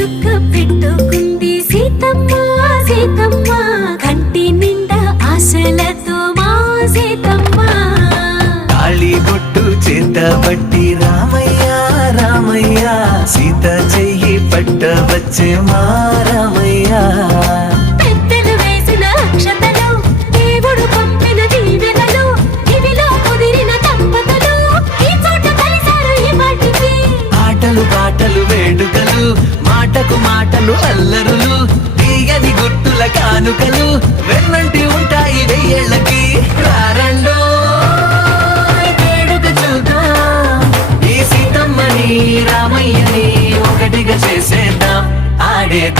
చుక్క పెట్టుకుంది సీతమ్మ సీతమ్మ కంటి నిండా ఆశలతో మా సీతమ్మ తాళి బొట్టు చేత బట్టి రామయ్య రామయ్య సీత చెయ్యి పట్ట వచ్చే మా రామయ్య పెద్దలు వేసిన అక్షతలు దేవుడు పంపిన దీవెనలు ఇవిలో కుదిరిన దంపతులు ఈ చోట కలిసారు ఈ మాటికి ఆటలు పాటలు వేడుకలు మాటకు మాటలు అల్లరులు తీయని గుర్తుల కానుకలు వెన్నంటి ఉంటాయి వెయ్యేళ్ళకి రారండో వేడుక చూద్దాం ఈ సీతమ్మని రామయ్యని ఒకటిగా చేసేద్దాం ఆడేద్దాం